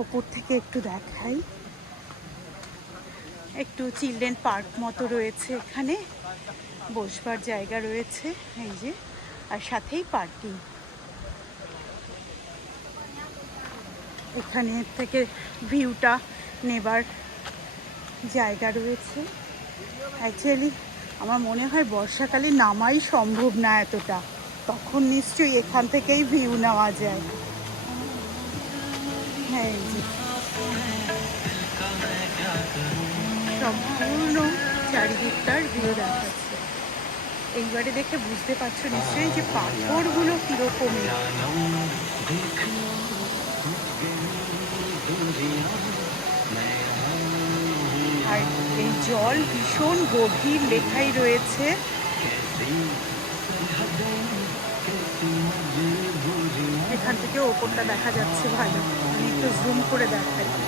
ওপর থেকে একটু দেখাই। একটু চিলড্রেন পার্ক মতো রয়েছে এখানে। বসবার জায়গা রয়েছে, এই যে। আর সাথেই পার্কিং এখানে থেকে ভিউটা নেবার জায়গা রয়েছে। অ্যাকচুয়ালি আমার মনে হয় বর্ষাকালে নামাই সম্ভব না এতটা। তখন নিশ্চয়ই এখান থেকেই ভিউ নেওয়া যায়। সম্পূর্ণ চারিদিকটার ভিউ দেখাচ্ছে। এইবারে দেখে বুঝতে পারছ নিশ্চয়ই যে পাথরগুলো কিরকমের আর এই জল ভীষণ গভীর লেখাই রয়েছে। এখান থেকে ওপরটা দেখা যাচ্ছে ভালো? আমি একটু জুম করে দেখাই।